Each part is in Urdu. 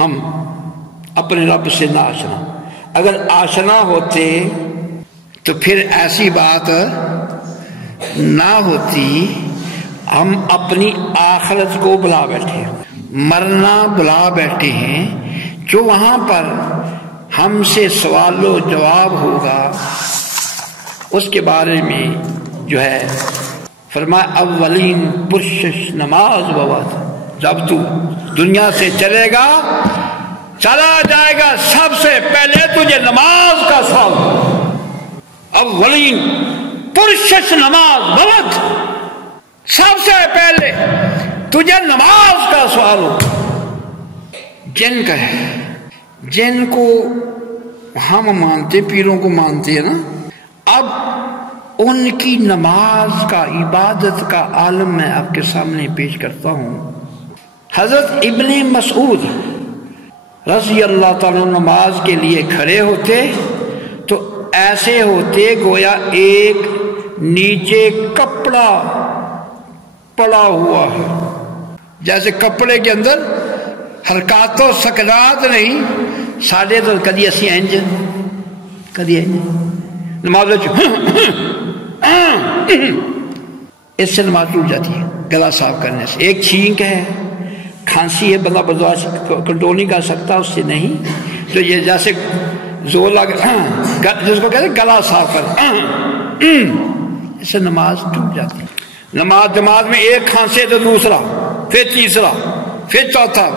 ہم اپنے رب سے نہ آشنا. اگر آشنا ہوتے تو پھر ایسی بات نہ ہوتی. ہم اپنی آخرت کو بلا بیٹھے، مرنا بلا بیٹھے ہیں، جو وہاں پر ہم سے سوال و جواب ہوگا اس کے بارے میں جو ہے فرمایا اولین پرشش نماز بوات. جب تو دنیا سے چلے گا، چلا جائے گا، سب سے پہلے تجھے نماز کا سوال. اولین پرشش نماز بوات، سب سے پہلے تجھے نماز کا سوال ہو. جن کا ہے، جن کو ہم مانتے، پیروں کو مانتے ہیں نا، اب ان کی نماز کا، عبادت کا عالم میں آپ کے سامنے پیش کرتا ہوں. حضرت ابن مسعود رضی اللہ تعالیٰ نماز کے لیے کھڑے ہوتے تو ایسے ہوتے گویا ایک نیچے کپڑا پڑا ہوا ہے، جیسے کپڑے کے اندر حرکات و سکنات نہیں. ساڑھے تو کدی اسی انج کدی انج نماز اس سے نماز ٹوٹ جاتی ہے. گلا صاف کرنے سے، ایک چھینک ہے، کھانسی ہے، بندہ برداشت کنٹرول نہیں کر سکتا، اس سے نہیں. تو یہ جیسے زور لگ جس کو کہتے ہیں گلا صاف کر، اس سے نماز ٹوٹ جاتی ہے. نماز جماعت میں ایک کھانسے تو دوسرا، پھر تیسرا، پھر چوتھا،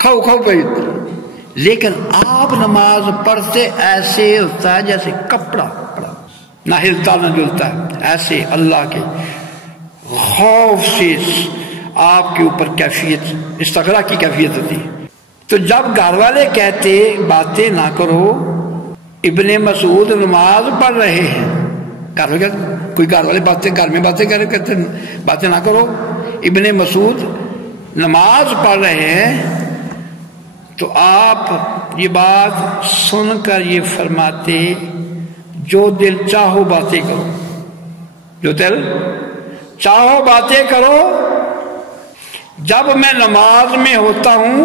کھو کھو پہ. لیکن آپ نماز پڑھتے ایسے ہوتا ہے جیسے کپڑا پڑا، نہ ہلتا نہ جلتا ہے. ایسے اللہ کے خوف سے آپ کے اوپر کیفیت استغراء کی کیفیت ہوتی. تو جب گھر والے کہتے باتیں نہ کرو، ابن مسعود نماز پڑھ رہے ہیں، کوئی گھر والے باتیں گھر میں باتیں کہتے باتیں نہ کرو، ابن مسعود نماز پڑھ رہے ہیں، تو آپ یہ بات سن کر یہ فرماتے جو دل چاہو باتیں کرو، جو دل چاہو باتیں کرو. جب میں نماز میں ہوتا ہوں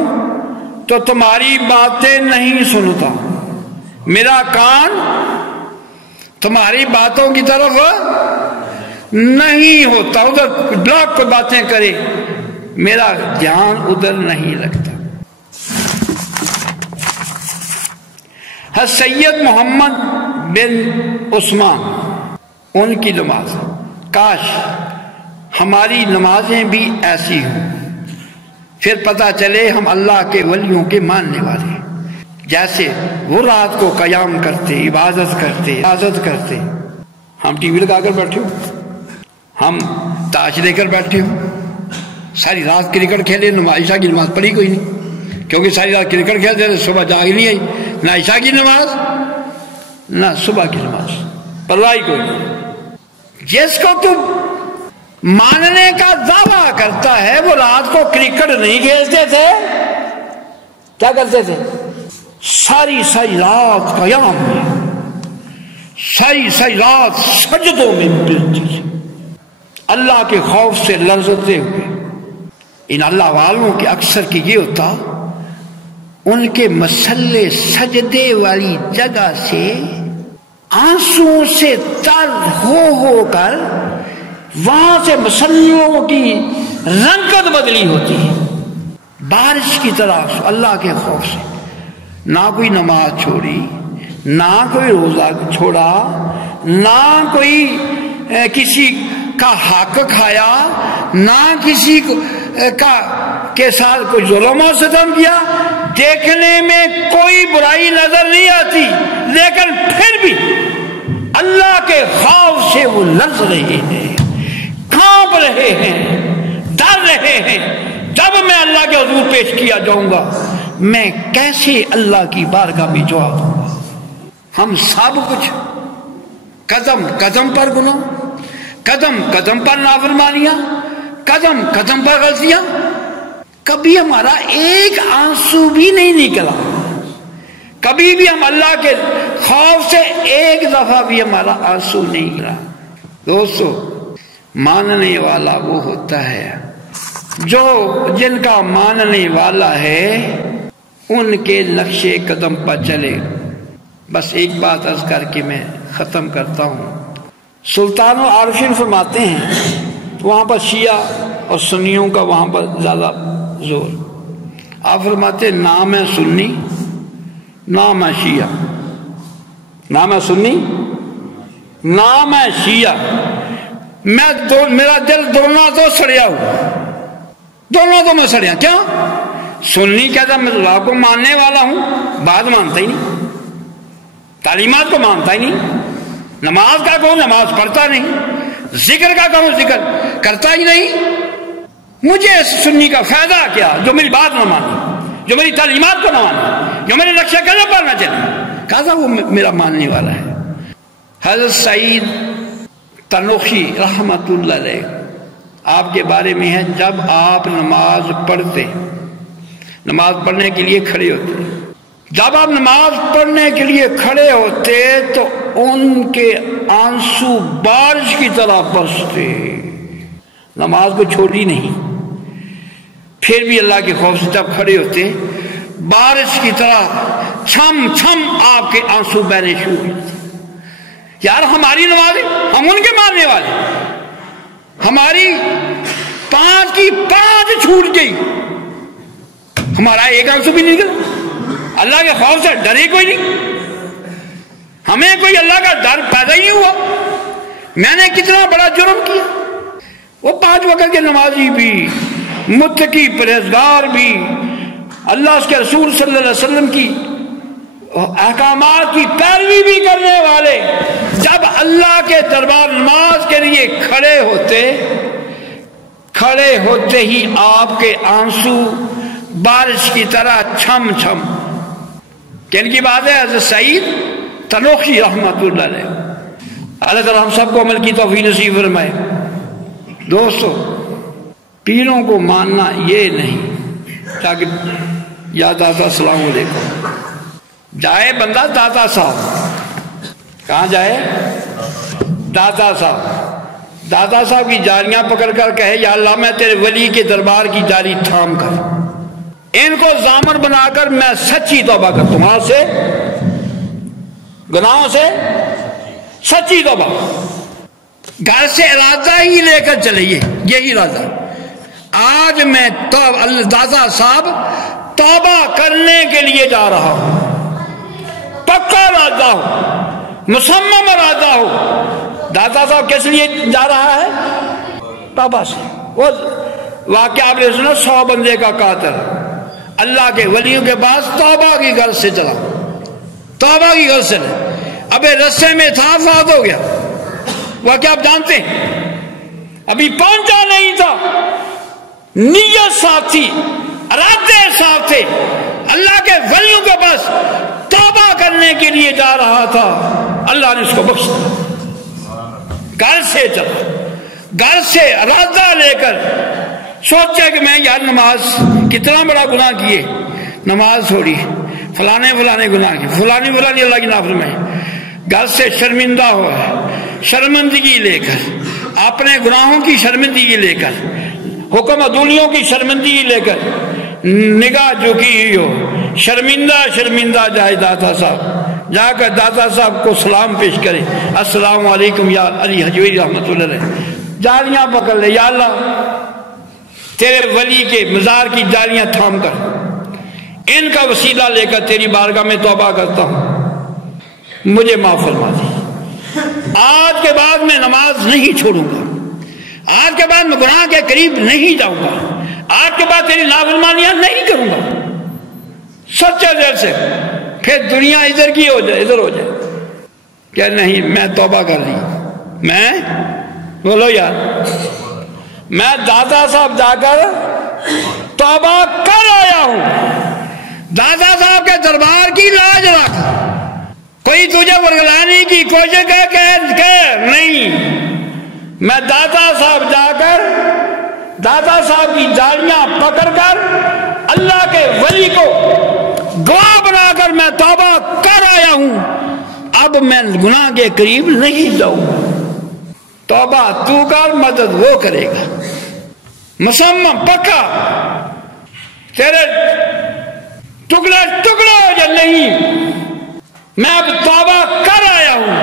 تو تمہاری باتیں نہیں سنتا، میرا کان تمہاری باتوں کی طرف نہیں ہوتا، ادھر بلاک کو باتیں کرے، میرا دھیان ادھر نہیں لگتا. سید محمد بن عثمان ان کی نماز، کاش ہماری نمازیں بھی ایسی ہوں، پھر پتہ چلے ہم اللہ کے ولیوں کے ماننے والے. جیسے وہ رات کو قیام کرتے، عبادت کرتے. ہم ٹی وی لگا کر بیٹھے ہوں، ہم تاش لے کر بیٹھے ہوں، ساری رات کرکٹ کھیلے، عشاء کی نماز پڑھی کوئی نہیں، کیونکہ ساری رات کرکٹ کھیلتے تھے، صبح جاگ نہیں آئی، نہ عشاء کی نماز نہ صبح کی نماز، پرواہ کوئی نہیں. جس کو تم ماننے کا دعویٰ کرتا ہے وہ رات کو کرکٹ نہیں کھیلتے تھے، کیا کرتے تھے؟ ساری رات قیام میں، ساری رات سجدوں میں ملتی، اللہ کے خوف سے لرزتے ہوئے. ان اللہ والوں کے اکثر کی یہ ہوتا، ان کے مسلے سجدے والی جگہ سے آنسوں سے تر ہو کر وہاں سے مسلوں کی رنگت بدلی ہوتی ہے، بارش کی طرح. اللہ کے خوف سے نہ کوئی نماز چھوڑی، نہ کوئی روزہ چھوڑا، نہ کوئی کسی کا حق کھایا، نہ کسی کے ساتھ کوئی ظلم و ستم کیا. دیکھنے میں کوئی برائی نظر نہیں آتی، لیکن پھر بھی اللہ کے خوف سے وہ لرز رہے ہیں، کانپ رہے ہیں، ڈر رہے ہیں. جب میں اللہ کے حضور پیش کیا جاؤں گا، میں کیسے اللہ کی بارگاہ میں جواب دوں گا. ہم سب کچھ قدم قدم پر گناہ، قدم قدم پر نافرمانیاں، قدم قدم پر غلطیاں. کبھی ہمارا ایک آنسو بھی نہیں نکلا، کبھی بھی ہم اللہ کے خوف سے ایک دفعہ بھی ہمارا آنسو نہیں گرا. دوستو، ماننے والا وہ ہوتا ہے جو جن کا ماننے والا ہے ان کے نقش قدم پر چلے۔ بس ایک بات عرض کر کے میں ختم کرتا ہوں۔ سلطان العارفین فرماتے ہیں وہاں پر شیعہ اور سنیوں کا وہاں پر زیادہ زور۔ آپ فرماتے ہیں نام ہے سنی نام ہے شیعہ، نام ہے سنی نام ہے شیعہ، میرا دل دونوں تو سڑیا ہوا، دونوں تو میں سڑیا۔ کیوں؟ سنی کہتا میں اللہ کو ماننے والا ہوں، بات مانتا ہی نہیں، تعلیمات کو مانتا ہی نہیں، نماز کا کہوں نماز پڑھتا نہیں، ذکر کا کہوں ذکر کرتا ہی نہیں۔ مجھے سنی کا فائدہ کیا جو میری بات نہ مانے، جو میری تعلیمات کو نہ مانے، جو میرے نقشہ قدم پر نہ چلے؟ کہا وہ میرا ماننے والا ہے۔ حضرت سعید تنوخی رحمت اللہ علیہ آپ کے بارے میں ہے، جب آپ نماز پڑھتے، نماز پڑھنے کے لیے کھڑے ہوتے، جب آپ نماز پڑھنے کے لیے کھڑے ہوتے تو ان کے آنسو بارش کی طرح برستے، نماز کو چھوڑی نہیں، پھر بھی اللہ کے خوف سے جب کھڑے ہوتے بارش کی طرح چھم چھم آپ کے آنسو بہنے شروع ہوتے۔ یار ہماری نمازیں، ہم ان کے ماننے والے، ہماری 5 کی 5 چھوٹ گئی، ہمارا ایک آنسو بھی نہیں نکلا، اللہ کے خوف سے ڈرے کوئی نہیں، ہمیں کوئی اللہ کا ڈر پیدا ہی نہیں ہوا۔ میں نے کتنا بڑا جرم کیا۔ وہ 5 وقت کے نمازی بھی، متقی پرہیزگار بھی، اللہ اس کے رسول صلی اللہ علیہ وسلم کی احکامات کی پیروی بھی کرنے والے، جب اللہ کے دربار نماز کے لیے کھڑے ہوتے ہی آپ کے آنسو بارش کی طرح چھم چھم۔ کن کی بات ہے؟ حضرت سعید تنوخی رحمت اللہ علیہ۔ اللہ تعالیٰ ہم سب کو عمل کی توفیق نصیب فرمائے۔ دوستو، پیروں کو ماننا یہ نہیں تاکہ یا داتا السلام علیکم جائے بندہ داتا صاحب، کہاں جائے؟ داتا صاحب، داتا صاحب کی جاریاں پکڑ کر کہے یا اللہ میں تیرے ولی کے دربار کی جاری تھام کر، ان کو ضامن بنا کر میں سچی توبہ کرتا ہوں، وہاں سے گناہوں سے سچی توبہ، گھر سے ارادہ ہی لے کر چلئے، یہی ارادہ۔ آج میں داتا صاحب توبہ کرنے کے لیے جا رہا ہوں، پکا ارادہ ہوں، مصمم ارادہ ہوں۔ داتا صاحب کس لیے جا رہا ہے؟ توبہ سے۔ وہ واقعہ آپ نے سنا، 100 بندے کا قاتل اللہ کے ولیوں کے پاس توبہ کی غرض سے چلا، توبہ کی غرض سے، ابھی رستے میں تھا، فوت ہو گیا۔ واقعہ آپ جانتے ہیں، ابھی پہنچا نہیں تھا، نیت صاف تھی، ارادے صاف تھے، اللہ کے ولیوں کے پاس توبہ کرنے کے لیے جا رہا تھا، اللہ نے اس کو بخش دیا۔ گھر سے چلا، گھر سے ارادہ لے کر سوچا کہ میں یار نماز کتنا بڑا گناہ کیے، نماز چھوڑی، فلانے گناہ کیے، فلانی اللہ کی نافرمانی، گھر سے شرمندہ ہوا ہے، شرمندگی لے کر، اپنے گناہوں کی شرمندگی لے کر، حکم عدولیوں کی شرمندگی لے کر نگاہ جھکی ہوئی ہو، شرمندہ جائے داتا صاحب، جا کر داتا صاحب کو سلام پیش کرے، السلام علیکم یا علی حجویری رحمت اللہ علیہ، جالیاں پکڑ لے، یا اللہ تیرے ولی کے مزار کی جالیاں تھام کر، ان کا وسیلہ لے کر تیری بارگاہ میں توبہ کرتا ہوں، مجھے معاف فرما دی، آج کے بعد میں نماز نہیں چھوڑوں گا، آج کے بعد میں گناہ کے قریب نہیں جاؤں گا، آج کے بعد تیری نافرمانیاں نہیں کروں گا، سچے دل سے۔ پھر دنیا ادھر کی ہو جائے، ادھر ہو جائے، کہ نہیں میں توبہ کر لی، میں بولو یار میں دادا صاحب جا کر توبہ کر آیا ہوں، دادا صاحب کے دربار کی لاج رکھ، کوئی تجھے ورگلانے کی کوشش کہ نہیں، میں دادا صاحب جا کر دادا صاحب کی جالیاں پکڑ کر اللہ کے ولی کو گواہ بنا کر میں توبہ کر آیا ہوں، اب میں گناہ کے قریب نہیں جاؤں گا۔ توبہ تو کر، مدد وہ کرے گا، مصمم پکا، تیرے ٹکڑا ٹکڑا یا نہیں، میں اب توبہ کر آیا ہوں۔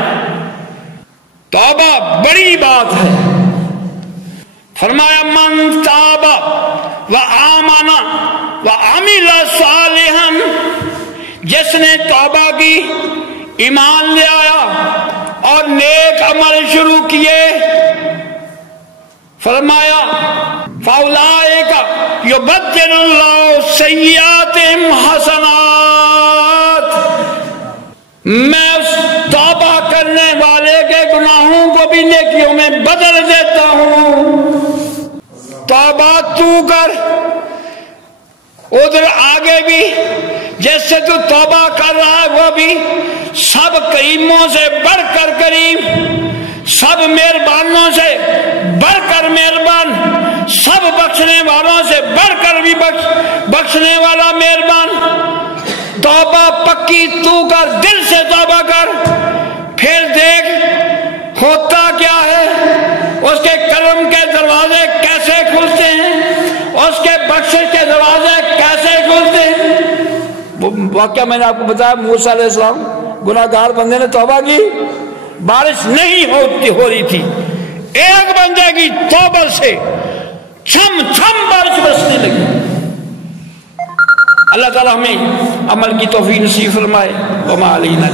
توبہ بڑی بات ہے۔ فرمایا من تاب وآمن وعمل صالحا، جس نے توبہ کی، ایمان لے آیا اور نیک عمل شروع کیے، فرمایا فاولئک یبدل اللہ سیئاتہم حسنات، میں اس توبہ کرنے والے کے گناہوں کو بھی نیکیوں میں بدل دیتا ہوں۔ توبہ تو کر، ادھر آگے بھی جیسے تو توبہ کر رہا ہے وہ بھی سب کریموں سے بڑھ کر کریم، سب مہربانوں سے بڑھ کر مہربان، سب بخشنے والوں سے بڑھ کر بھی بخشنے والا مہربان۔ توبہ پکی تو کر، دل سے توبہ کر، پھر دیکھ ہوتا کیا ہے، اس کے کرم کے دروازے کیسے کھلتے ہیں، اس کے بخشش کے دروازے کیسے کھلتے ہیں۔ وہ واقعہ میں نے آپ کو بتایا، موسیٰ علیہ السلام گناہ گار بندے نے توبہ کی، بارش نہیں ہو رہی تھی، ایک بندے کی توبہ سے چھم چھم بارش برسنے لگی۔ اللہ تعالیٰ ہمیں عمل کی توفیق نصیب فرمائے۔ وما علینا